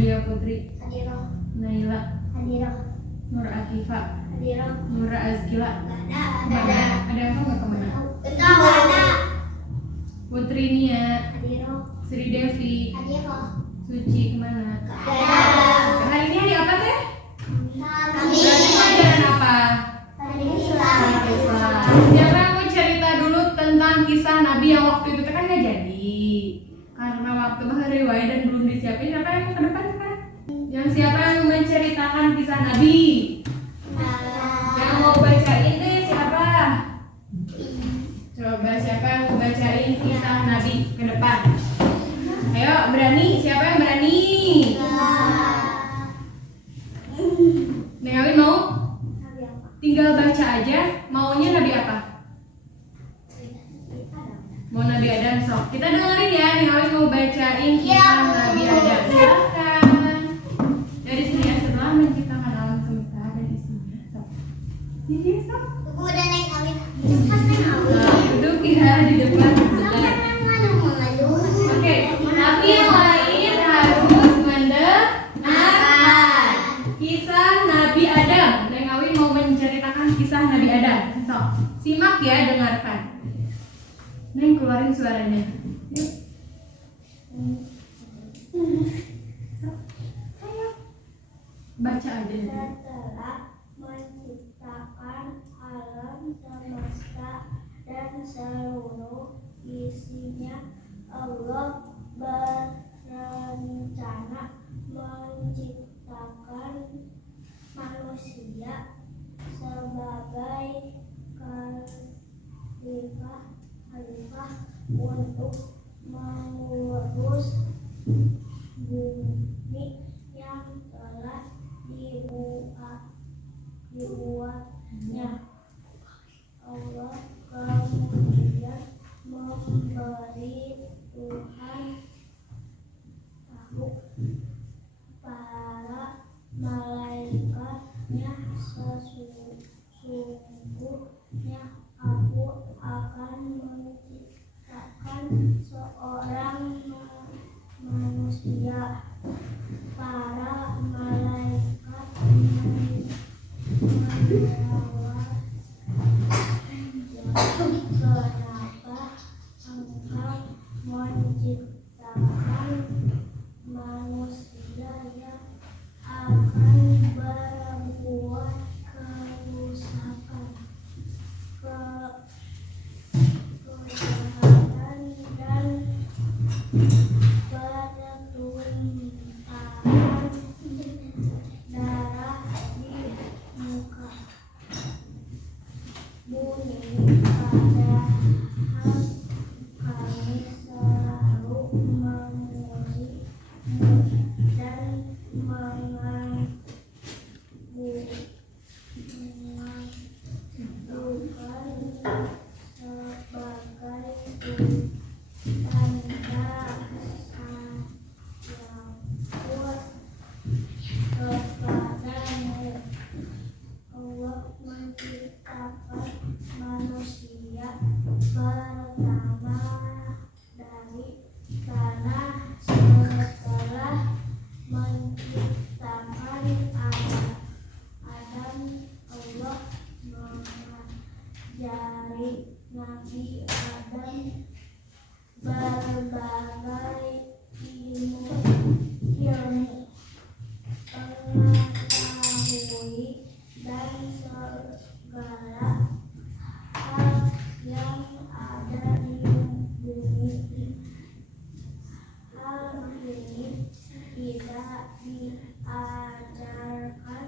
Nadia Putri, Hadiroh. Naila, Hadiroh. Nur Atifa, Hadiroh. Nura Azkila. Ada. Ada apa nggak kemana? Tahu ada. Putri Nia, Hadiroh. Sri Devi, Hadiroh. Suci kemana? Ada. Hari ini hari apa teh? Kami. Berarti pelajaran apa? Islam. Islam. Siapa yang mau cerita dulu tentang kisah Nabi yang waktu itu kan nggak jadi karena waktu hari riwayat dan belum disiapin. Siapa yang mau ke depan kan? Yang siapa yang menceritakan kisah Nabi? Yang mau bacain deh siapa? Coba siapa yang mau bacain kisah Nabi ke depan? Ayo berani, siapa yang berani? Neng Awin mau? Tinggal baca aja. Maunya Nabi apa? Mau Nabi Adam sok. Kita dengerin ya. Neng Awin mau bacain kisah Nabi Adam. Silakan. Dari sini ya, setelah menciptakan alam semesta dari sini. Sok. Jadi sok. Aku udah naik kami. Nah, duduk ya di depan. Sebentar. Oke, Nabi yang lain harus mendengarkan kisah Nabi Adam. Neng Awin mau menceritakan kisah Nabi Adam. Sok, simak ya, dengarkan. Neng keluarin suaranya. Yuk. Sok, ayo. Baca aja. Setelah menciptakan alam semesta dan seluruh isinya, Allah berencana menciptakan manusia sebagai khalifah untuk mengurus bumi yang telah dibuatnya. Allah kemudian memberi Tuhan tahu para malaikatnya, sesungguhnya aku akan menciptakan seorang manusia. Para malaikat menjawab, kenapa engkau menciptakan manusia yang akan berbuat kerusakan, kejahatan dan pertumpahan darah di muka bumi, padahal kami selalu memuji dan mengagungkan sebagai tanda syukur kepadamu. Allah menciptakan manusia pertama dari tanah setelah menciptakan Adam. Allah mengajari Nabi Adam berbagai ilmu pengetahui dan segala hal yang ada di bumi. Hal ini tidak diajarkan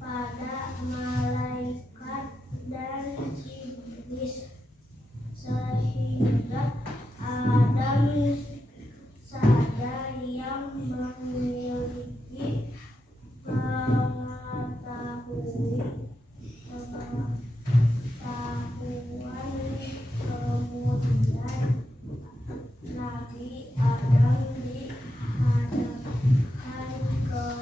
pada malaikat dan iblis, sehingga Adam saja yang memiliki pengetahuan. Kemudian Nabi Adam dihadapkan ke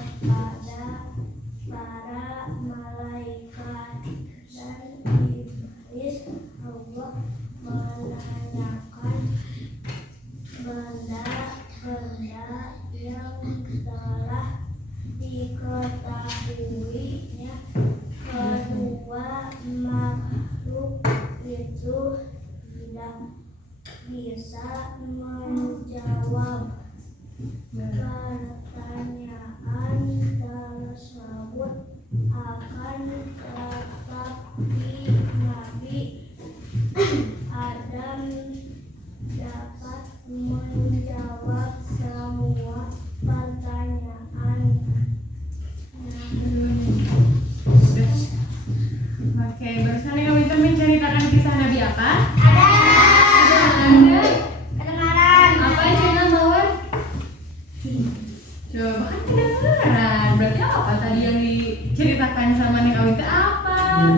kan kedengeran. Berarti apa tadi yang diceritakan sama Neng Awin itu apa?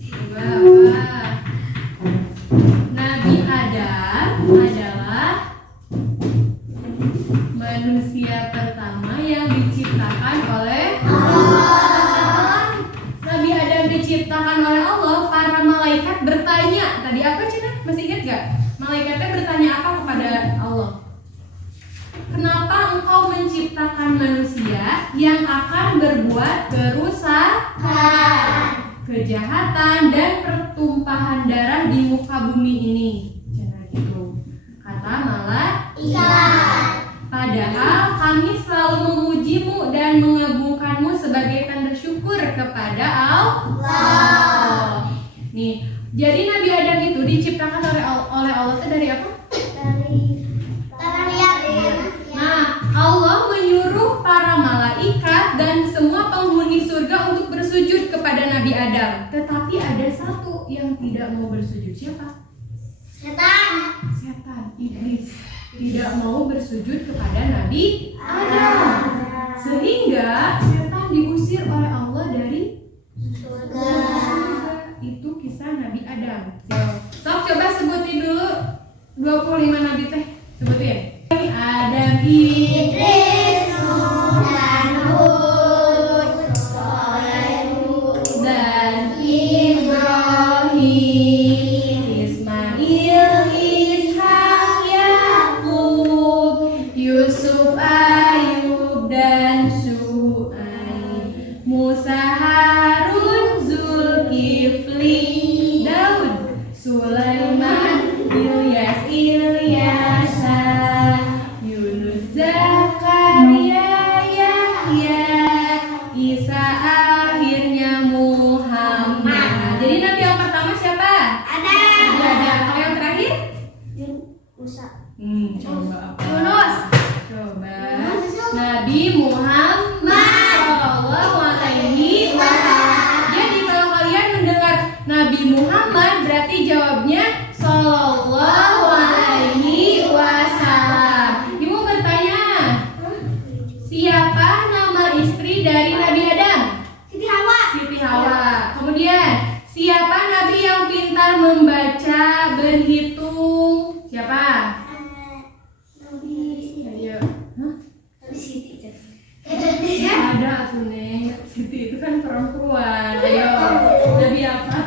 Coba apa? Nabi Adam adalah manusia pertama yang diciptakan oleh Allah. Nabi Adam diciptakan oleh Allah, para malaikat bertanya. Tadi apa Cina? Masih ingat gak? Malaikatnya bertanya apa kepada Allah? Kenapa engkau menciptakan manusia yang akan berbuat kerusakan, kejahatan, dan pertumpahan darah di muka bumi ini? Cina gitu. Kata malaikat. Padahal kami selalu memujimu dan mengagungkanmu sebagai tanda syukur kepada Allah. Nih, jadi Nabi Adam itu diciptakan oleh Allah itu dari apa? Dari Nah, Allah menyuruh para malaikat dan semua penghuni surga untuk bersujud kepada Nabi Adam. Tetapi ada satu yang tidak mau bersujud. Siapa? Setan, iblis. Tidak mau bersujud kepada Nabi Adam. Sehingga setan diusir oleh Allah dari surga. Itu kisah Nabi Adam. Sok coba sebutin dulu 25 nabi teh. Sebutin. Adam, Idris, Nuh, dan Hud, Saleh, dan Ibrahim, Ismail, Ishak, Yakub, Yusuf, Ayub, dan Syuaib, Musa, Harun, Zulkifli, Daud, Sulaiman, Ilyas, Ilyasa, Yunus, Zakaria, Yahya, Isa, akhirnya Muhammad. Jadi nabi yang pertama siapa? Nabi Adam. Kalau yang terakhir? Musa. Coba apa? Yunus. Coba. Nabi Muhammad Sallallahu Alaihi Wasallam. Jadi kalau kalian mendengar Nabi Muhammad berarti jawabnya Sallallahu Alaihi Wasallam. Ibu bertanya, siapa nama istri dari Nabi Adam? Siti Hawa. Siti Hawa. Kemudian, siapa nabi yang pintar membaca, berhitung? Siapa? Ayo. Hah? Nabi Siti. Ada tuh Neng. Siti itu kan perempuan. Ayo. Nabi apa?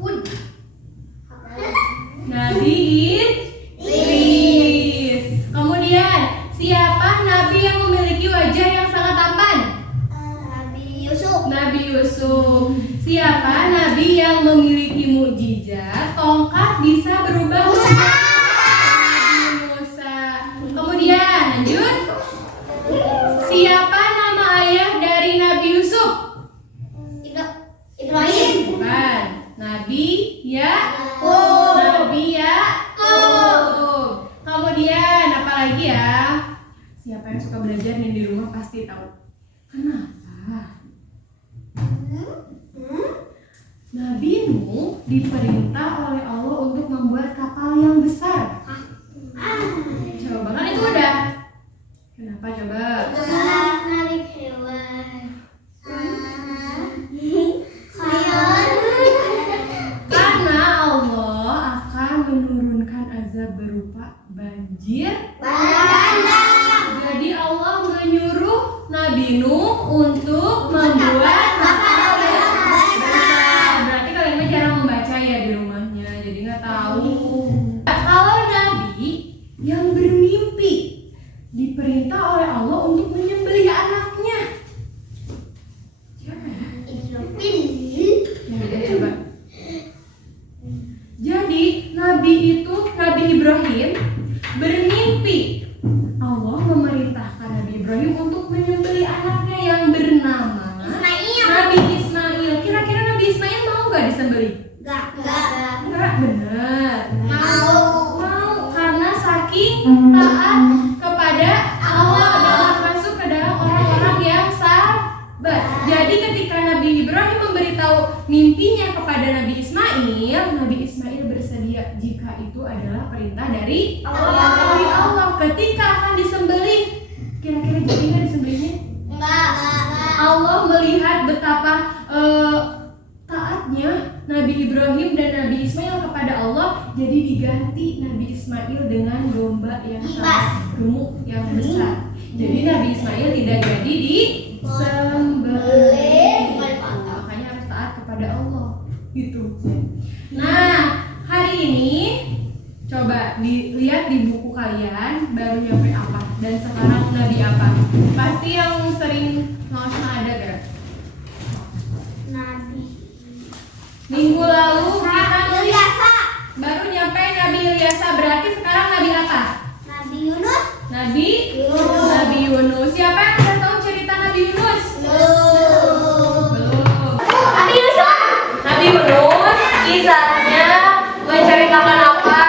Hud. Nabi Idris. Kemudian, siapa nabi yang memiliki wajah yang sangat tampan? Nabi Yusuf. Nabi Yusuf. Siapa nabi yang memiliki mukjizat tongkat bisa berubah Musa. Nabi Musa. Kemudian lanjut. Siapa nama ayah dari Nabi Yusuf? Ibrahim. Bukan. Nabi Yakub. Nabi Yakub. Kemudian apa lagi ya? Siapa yang suka belajar nih di rumah pasti tahu. Kenapa? Nabi Nuh diperintah oleh Allah untuk membuat kapal yang besar. Coba kan itu udah. Kenapa coba? Menarik hewan. Khayal. Karena Allah akan menurunkan azab berupa banjir. Bandang. Jadi Allah menyuruh Nabi Nuh untuk membuat kapal besar. Berarti kalian mah jarang membaca ya di rumahnya, jadi nggak tahu. Kalau Nabi yang bermimpi diperintah oleh Allah untuk menyembelih anaknya. Siapa ya? Ya, coba. Jadi Nabi itu, Nabi Ibrahim bermimpi. Allah memerintahkan Nabi Ibrahim untuk menyembelih anaknya yang bernama Nabi Ismail. Kira-kira Nabi Ismail mau gak disembelih? Enggak, benar. Mau, karena saking taat kepada Allah adalah masuk ke dalam orang-orang yang sabar. Jadi ketika Nabi Ibrahim memberitahu mimpinya kepada Nabi Ismail bersedia jika itu adalah perintah dari Allah. Ketika akan disembelih, kira-kira disembelih nggak disembelihnya? Enggak. Allah melihat betapa taatnya Nabi Ibrahim dan Nabi Ismail kepada Allah, jadi diganti Nabi Ismail dengan domba yang sangat gemuk yang besar. Jadi Nabi Ismail tidak jadi disembelih. Makanya harus taat kepada Allah gitu. Nah, hari ini coba dilihat di buku kalian baru nyampe apa dan sekarang Nabi apa. Pasti yang sering langsung ada kan? Nabi Minggu lalu kita Ilyasa. baru nyampe Nabi Ilyasa, berarti sekarang Nabi apa? Nabi Yunus. Nabi Yunus. Nabi Yunus. Siapa yang udah tahu cerita Nabi Yunus? Belum. Nabi Yusuf. Nabi Yunus kisahnya menceritakan apa?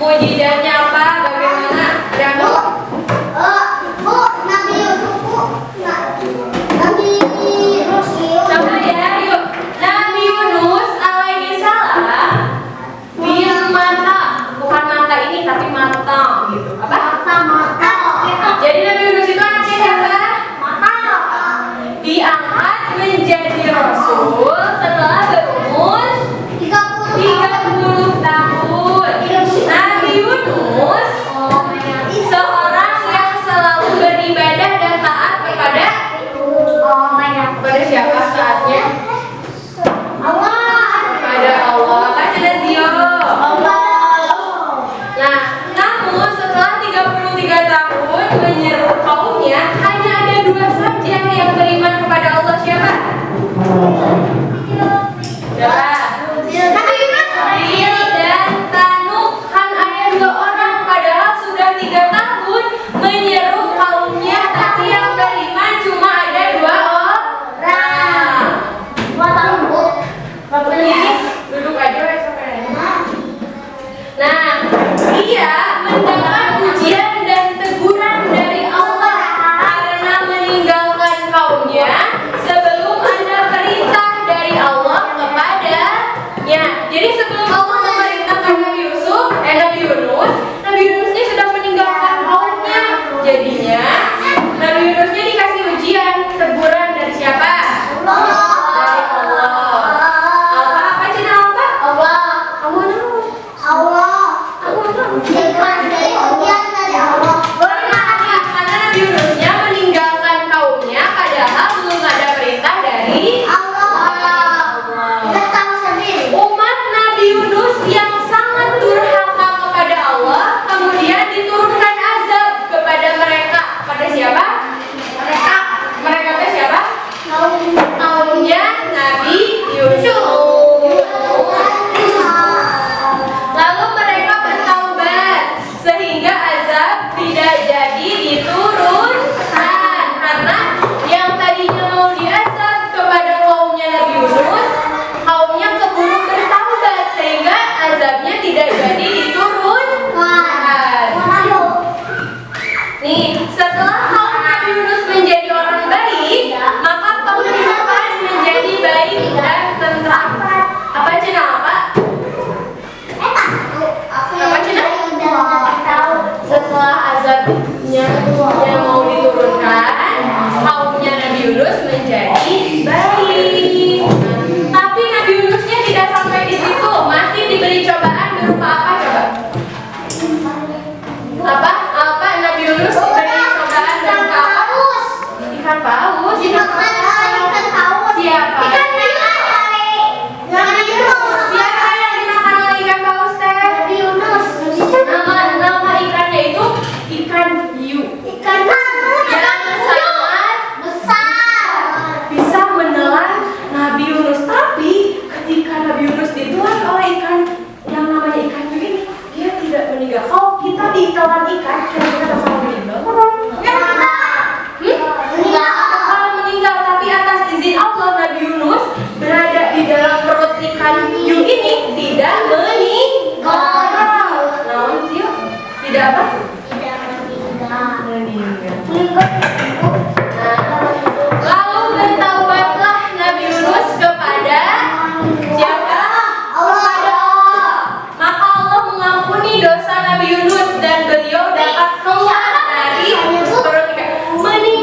Mujizatnya apa? Bagaimana? Dan Bu, Nabi Yusuf, Bu. Nabi Yunus. coba ya, yuk. Nabi Yunus alaihi salam dia mata, bukan mata ini tapi mata gitu. Apa? Mata. Jadi Nabi Yunus itu anaknya siapa? Diangkat menjadi rasul setelah berumur 30 tahun. Nabi Yunus seorang yang selalu beribadah dan taat kepada siapa saatnya? Kepada Allah. Kan jelas Zio. Nah, namun setelah 33 tahun menyeru kaumnya, hanya ada 2 saja yang beriman kepada Allah. Siapa? Coba. Bil dan Tanuk. Kan ada 2 orang, padahal sudah 3 tahun menyeru kaumnya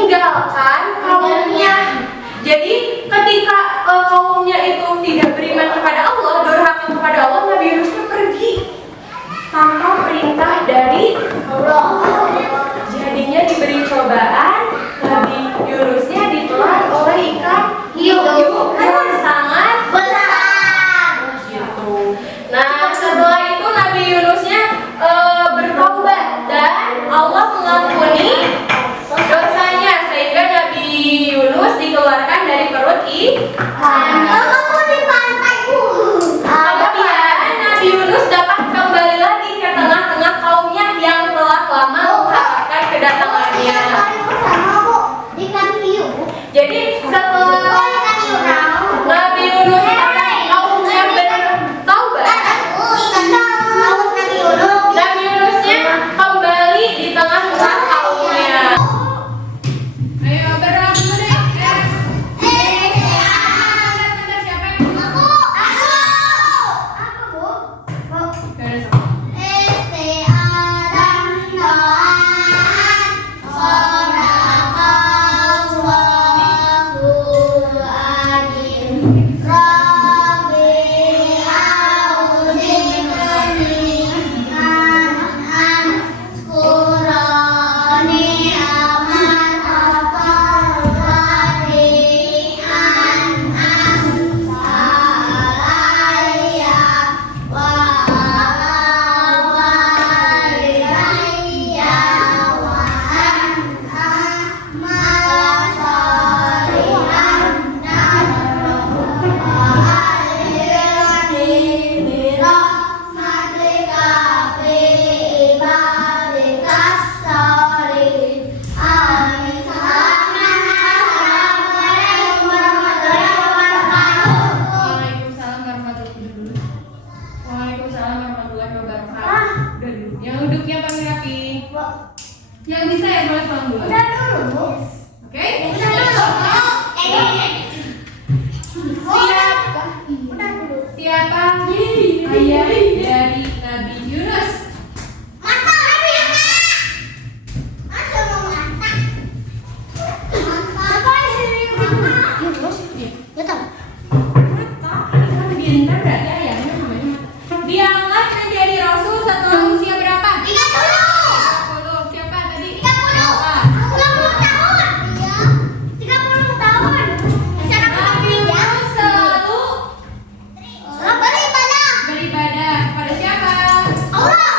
meninggalkan kaumnya. Jadi ketika kaumnya itu tidak beriman kepada Allah, durhaka kepada Allah, Nabi Yunusnya pergi tanpa perintah dari Allah. Jadinya diberi cobaan, Nabi Yunusnya ditelan oleh ikan hiu yang sangat besar. Gitu. Nah, setelah itu Nabi Yunusnya bertaubat dan Allah mengampuni dosanya sehingga Nabi Yunus dikeluarkan dari perut ikan. Kamu di pantai, Bu. Kemudian Nabi Yunus dapat kembali lagi ke tengah-tengah kaumnya yang telah lama mengharapkan kedatangannya. Sama, Bu. Ikan hiu. Jadi setelah Ikan hiu rawa. Nabi Yunus dan kaumnya bertaubat, Nabi Yunusnya kembali di tengah-tengah kaumnya. Ayo berdoa dulu deh. Bentar, siapa yang yang bisa ya boleh pulang dulu. Udah dulu. Oke? Udah dulu. Siapa? Udah dulu. Siapa ayah dari Nabi Yunus? Mata, masa mau mata? Apa ini mata? Yunus? Ya tahu. Mata. Kan bintang berarti ayahnya namanya Mata. Diangkat menjadi rasul setelah usia berapa? 30. 30. Siapa tadi? 30 tahun. Iya. 30 tahun. Acara Nabi Yunus selalu beribadah. beribadah kepada siapa? Allah.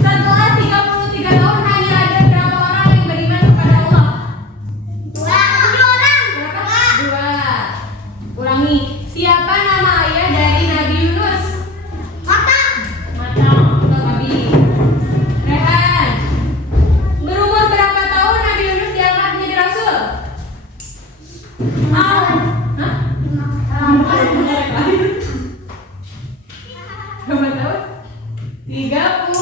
Setelah 33 tahun hanya ada berapa orang yang beriman kepada Allah? 2 orang. Berapa? 2. Ulangi. Siapa nama ayah dari Nabi Yunus? Mata. Mata. Betul, Nabi. Rehan. Berumur berapa tahun Nabi Yunus diangkat menjadi rasul? Hah? Berapa tahun? 30